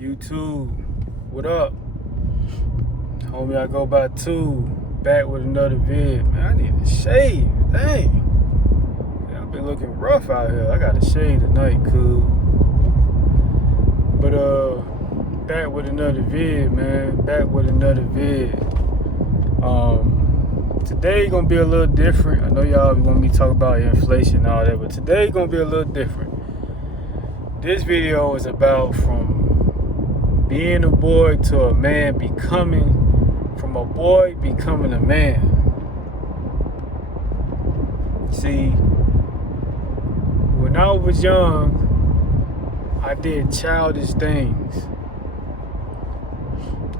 YouTube, what up? Homie, I go by 2, back with another vid. Man, I need a shave, dang. Yeah, I've been looking rough out here. I got a shave tonight, cool. But, back with another vid, man. Back with another vid. Today gonna be a little different. I know y'all gonna be talking about inflation and all that, but today gonna be a little different. This video is about from being a boy to a man from a boy becoming a man. See, when I was young, I did childish things.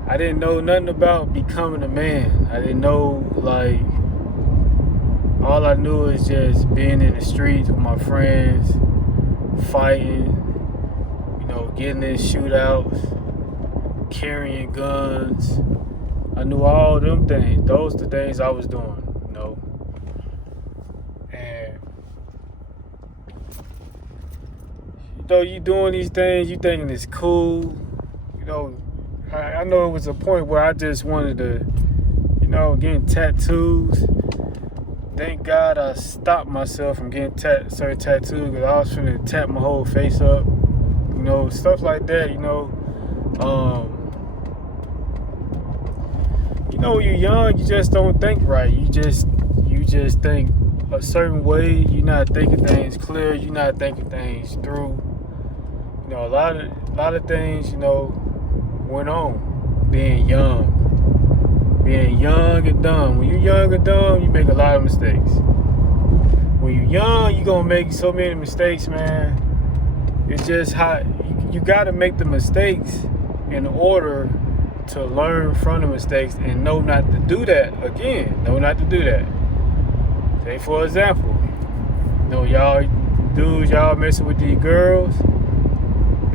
I didn't know nothing about becoming a man. I didn't know, like, all I knew is just being in the streets with my friends, fighting, getting in shootouts, carrying guns. I knew all them things. Those the things I was doing, And, you doing these things, you thinking it's cool, I know it was a point where I just wanted to, getting tattoos. Thank God I stopped myself from getting certain tattoos because I was finna tat my whole face up. Stuff like that, when you're young, you just don't think right. You just think a certain way. You're not thinking things clear. You're not thinking things through. A lot of things, went on being young and dumb. When you're young and dumb, you make a lot of mistakes. When you're young, you're gonna make so many mistakes, man. It's just how you gotta make the mistakes in order to learn from the mistakes and know not to do that again. Know not to do that. Say, for example, y'all dudes, y'all messing with these girls,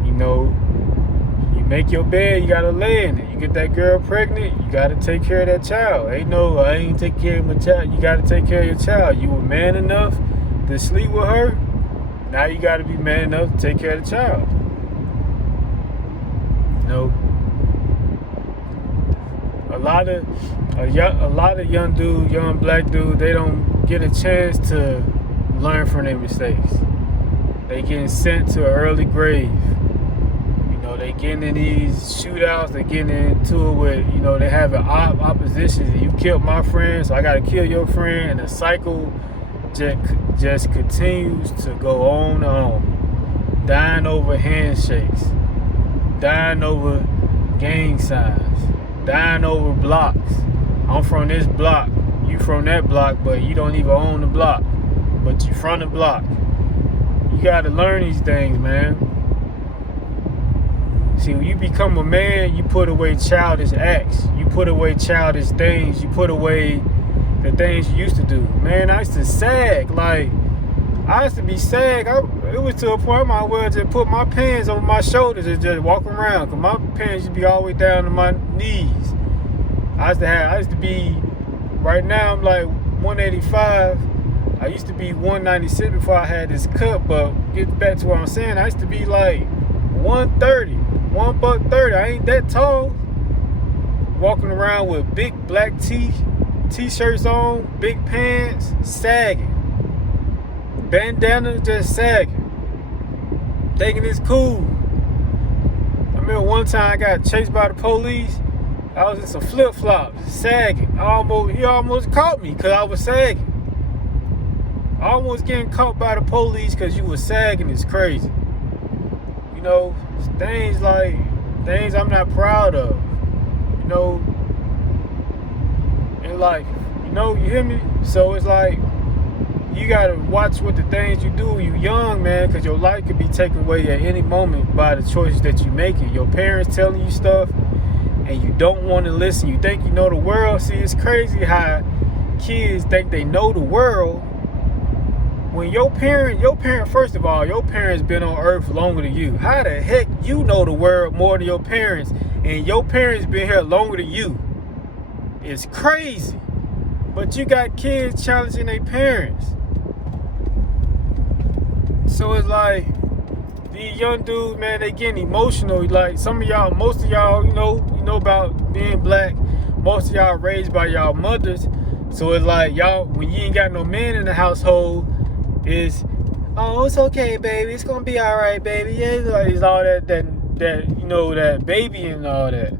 you make your bed, you gotta lay in it. You get that girl pregnant, you gotta take care of that child. I ain't take care of my child. You gotta take care of your child. You were man enough to sleep with her. Now you gotta be man enough to take care of the child. A lot of young black dudes, they don't get a chance to learn from their mistakes. They getting sent to an early grave. They getting in these shootouts. They getting into it with, they have an opposition. You killed my friend, so I gotta kill your friend, and the cycle just continues to go on and on. Dying over handshakes, dying over gang signs, dying over blocks. I'm from this block, you from that block, but you don't even own the block, but you from the block. You gotta learn these things, man. See, when you become a man, you put away childish acts. You put away childish things. You put away the things you used to do. Man, I used to sag. I used to be sag. It was to a point I might well just put my pants over my shoulders and just walk around. Because my pants used to be all the way down to my knees. I used to be, right now I'm like 185. I used to be 196 before I had this cut. But get back to what I'm saying, I used to be like 130. $130. I ain't that tall. Walking around with big black t-shirts on, big pants, sagging. Bandana just sagging. Thinking it's cool. I remember one time I got chased by the police. I was in some flip-flops, sagging. He almost caught me because I was sagging. Almost getting caught by the police because you was sagging is crazy. Things I'm not proud of, in life, you hear me? So it's like, you gotta watch what the things you do when you're young, man, because your life could be taken away at any moment by the choices that you make. Your parents telling you stuff, and you don't want to listen. You think you know the world. See, it's crazy how kids think they know the world. When your parent, first of all, your parents been on earth longer than you. How the heck you know the world more than your parents, and your parents been here longer than you? It's crazy. But you got kids challenging their parents. So it's like, these young dudes, man, they getting emotional. Like some of y'all, most of y'all, you know about being black. Most of y'all raised by y'all mothers. So it's like y'all, when you ain't got no man in the household, oh, it's okay, baby. It's gonna be all right, baby. Yeah, it's all that that baby and all that.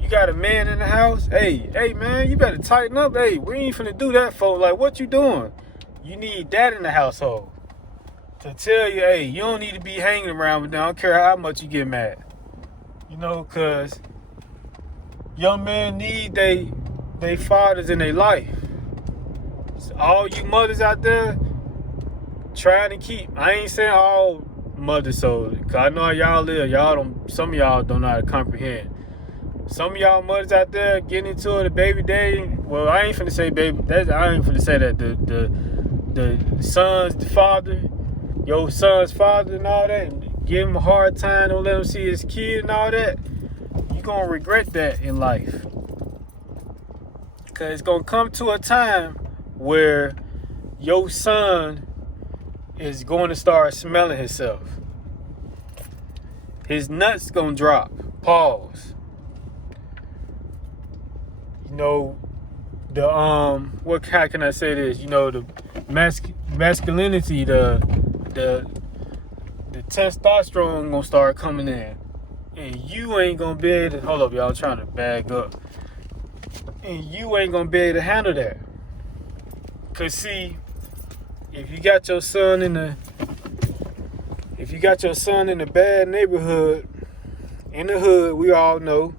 You got a man in the house. Hey, man, you better tighten up. Hey, we ain't finna do that, folks. Like, what you doing? You need that in the household to tell you, hey, you don't need to be hanging around with them. I don't care how much you get mad. Cause young men need they fathers in their life. So all you mothers out there, trying to keep. I ain't saying all mothers, so cause I know how y'all live. Some of y'all don't know how to comprehend. Some of y'all mothers out there getting into it, the baby daddy. Well, I ain't finna say baby. I ain't finna say that. The son's the father, your son's father and all that. And give him a hard time. Don't let him see his kid and all that. You gonna regret that in life. Cause it's gonna come to a time where your son is going to start smelling himself. His nuts gonna drop. Pause. How can I say this? The masculinity, the testosterone gonna start coming in, and you ain't gonna be able to. Hold up, y'all, I'm trying to bag up, and you ain't gonna be able to handle that. Cause see, if you got your son in a bad neighborhood, in the hood, we all know.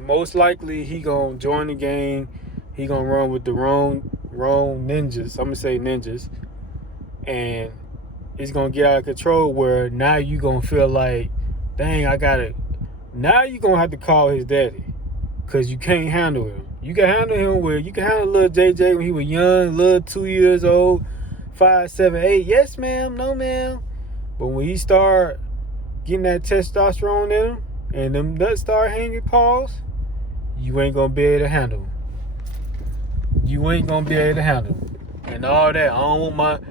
Most likely he gonna join the gang. He gonna run with the wrong ninjas. I'm gonna say ninjas, and it's gonna get out of control. Where now you gonna feel like, dang, I got it. Now you gonna have to call his daddy, cause you can't handle him. You can handle him you can handle little JJ when he was young, little 2 years old, 5, 7, 8. Yes, ma'am. No, ma'am. But when he start getting that testosterone in him and them nuts start hanging, pause. You ain't gonna be able to handle him. You ain't gonna be able to handle him. And all that. I don't want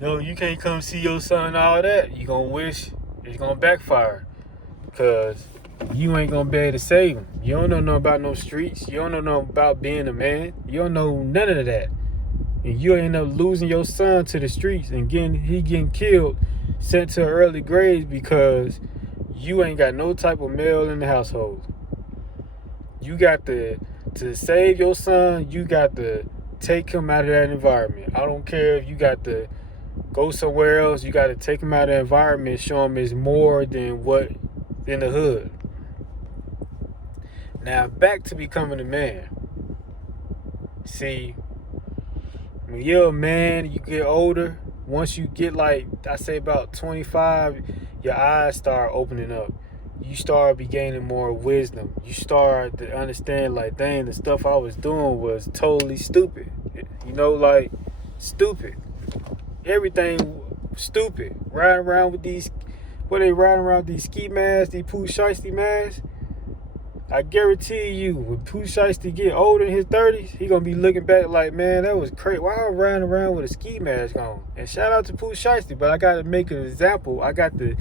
you can't come see your son and all that. You gonna wish it's gonna backfire. Cause you ain't gonna be able to save him. You don't know nothing about no streets. You don't know nothing about being a man. You don't know none of that. And you end up losing your son to the streets and he getting killed, sent to an early grave because you ain't got no type of male in the household. You got to save your son, you got to take him out of that environment. I don't care if you got to go somewhere else, you got to take him out of the environment, show him it's more than what in the hood. Now, back to becoming a man. See, when you're a man, you get older. Once you get like, I say about 25, your eyes start opening up. You start gaining more wisdom. You start to understand, like, dang, the stuff I was doing was totally stupid. Stupid. Everything stupid. Riding around with these ski masks, these Pooh Shiesty masks. I guarantee you, when Pooh Shiesty get older in his 30s, he gonna be looking back like, man, that was crazy. Why I riding around with a ski mask on? And shout out to Pooh Shiesty, but I gotta make an example. I got to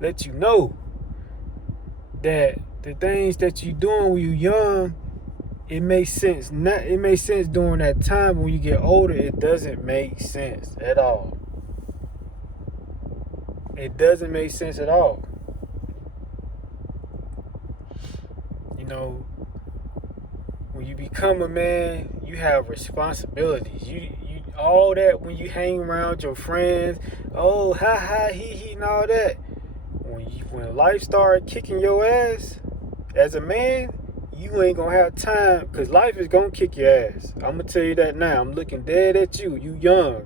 let you know that the things that you doing when you young, it makes sense. It makes sense during that time. When you get older, it doesn't make sense at all. It doesn't make sense at all. When you become a man, you have responsibilities. You all that when you hang around your friends, oh, ha ha, he and all that. When life started kicking your ass as a man, you ain't gonna have time, because life is gonna kick your ass. I'm gonna tell you that now. I'm looking dead at you. You young.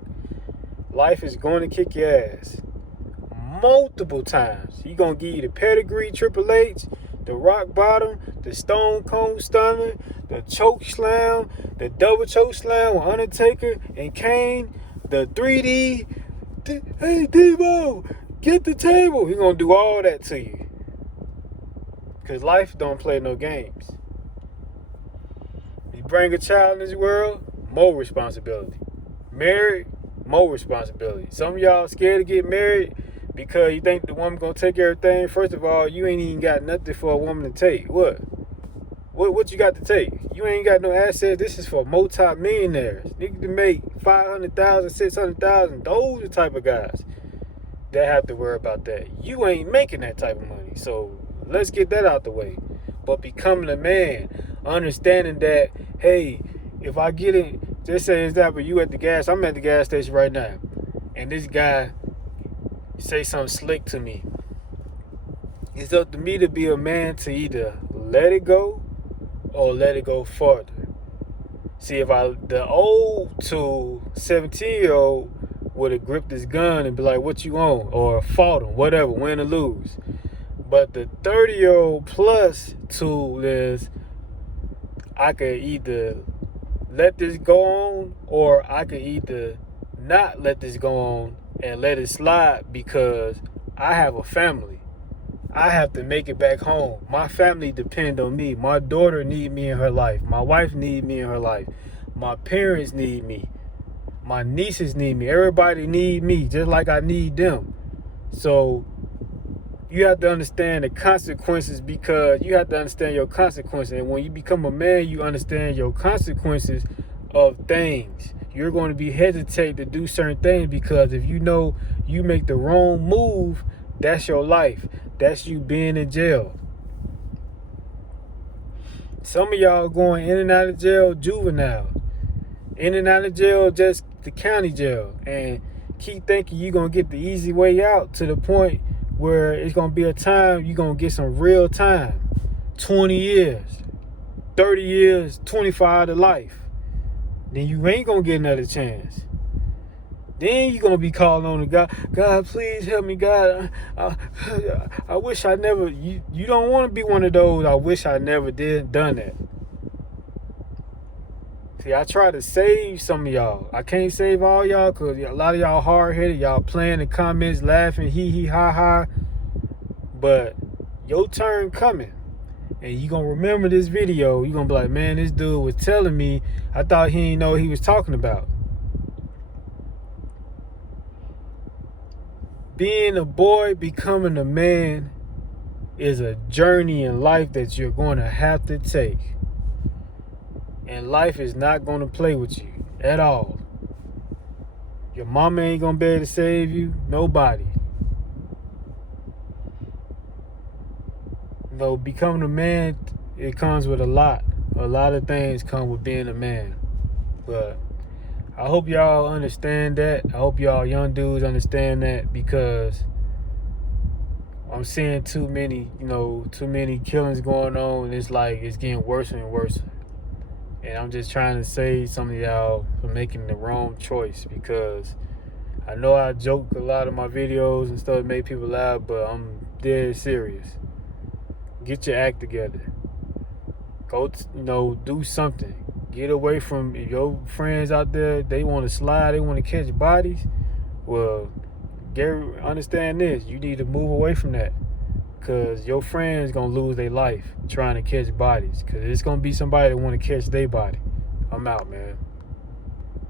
Life is going to kick your ass multiple times. He gonna give you the pedigree, Triple H, the rock bottom, the stone cold stunner, the choke slam, the double choke slam with Undertaker and Kane, the 3D. Hey, Debo, get the table. He gonna do all that to you. Because life don't play no games. You bring a child in this world, more responsibility. Married, more responsibility. Some of y'all scared to get married Because you think the woman gonna take everything. First of all, you ain't even got nothing for a woman to take. What you got to take? You ain't got no assets. This is for multi-millionaires. Niggas to make 500,000, 600,000. Those are the type of guys that have to worry about that. You ain't making that type of money. So let's get that out the way. But becoming a man, understanding that, hey, if I get it, just say it's that, but you at the gas, I'm at the gas station right now, and this guy say something slick to me. It's up to me to be a man to either let it go or let it go further. See, if the old to 17-year-old would have gripped his gun and be like, what you on? Or fought him, whatever, win or lose. But the 30-year-old plus tool is, I could either let this go on, or I could either not let this go on and let it slide, because I have a family. I have to make it back home. My family depend on me. My daughter need me in her life. My wife need me in her life. My parents need me. My nieces need me. Everybody need me just like I need them. So you have to understand the consequences, because you have to understand your consequences. And when you become a man, you understand your consequences of things. You're going to be hesitant to do certain things, because if you know you make the wrong move, that's your life. That's you being in jail. Some of y'all going in and out of jail juvenile. In and out of jail, just the county jail. And keep thinking you're going to get the easy way out, to the point where it's going to be a time you're going to get some real time. 20 years, 30 years, 25 to life. Then you ain't going to get another chance. Then you're going to be calling on the God. God, please help me, God. I wish I never. You don't want to be one of those, I wish I never done that. See, I try to save some of y'all. I can't save all y'all, because a lot of y'all hard-headed. Y'all playing in the comments, laughing, hee, ha, ha. But your turn coming. And you going to remember this video. You're going to be like, man, this dude was telling me. I thought he didn't know what he was talking about. Being a boy, becoming a man, is a journey in life that you're going to have to take. And life is not going to play with you at all. Your mama ain't going to be able to save you. Nobody. No, becoming a man, it comes with a lot. A lot of things come with being a man. But I hope y'all understand that. I hope y'all young dudes understand that, because I'm seeing too many killings going on, and it's like it's getting worse and worse. And I'm just trying to save some of y'all from making the wrong choice, because I know I joke a lot of my videos and stuff, make people laugh, but I'm dead serious. Get your act together. Go, do something. Get away from your friends out there. They want to slide. They want to catch bodies. Well, understand this. You need to move away from that, because your friends going to lose their life trying to catch bodies, because it's going to be somebody that want to catch their body. I'm out, man.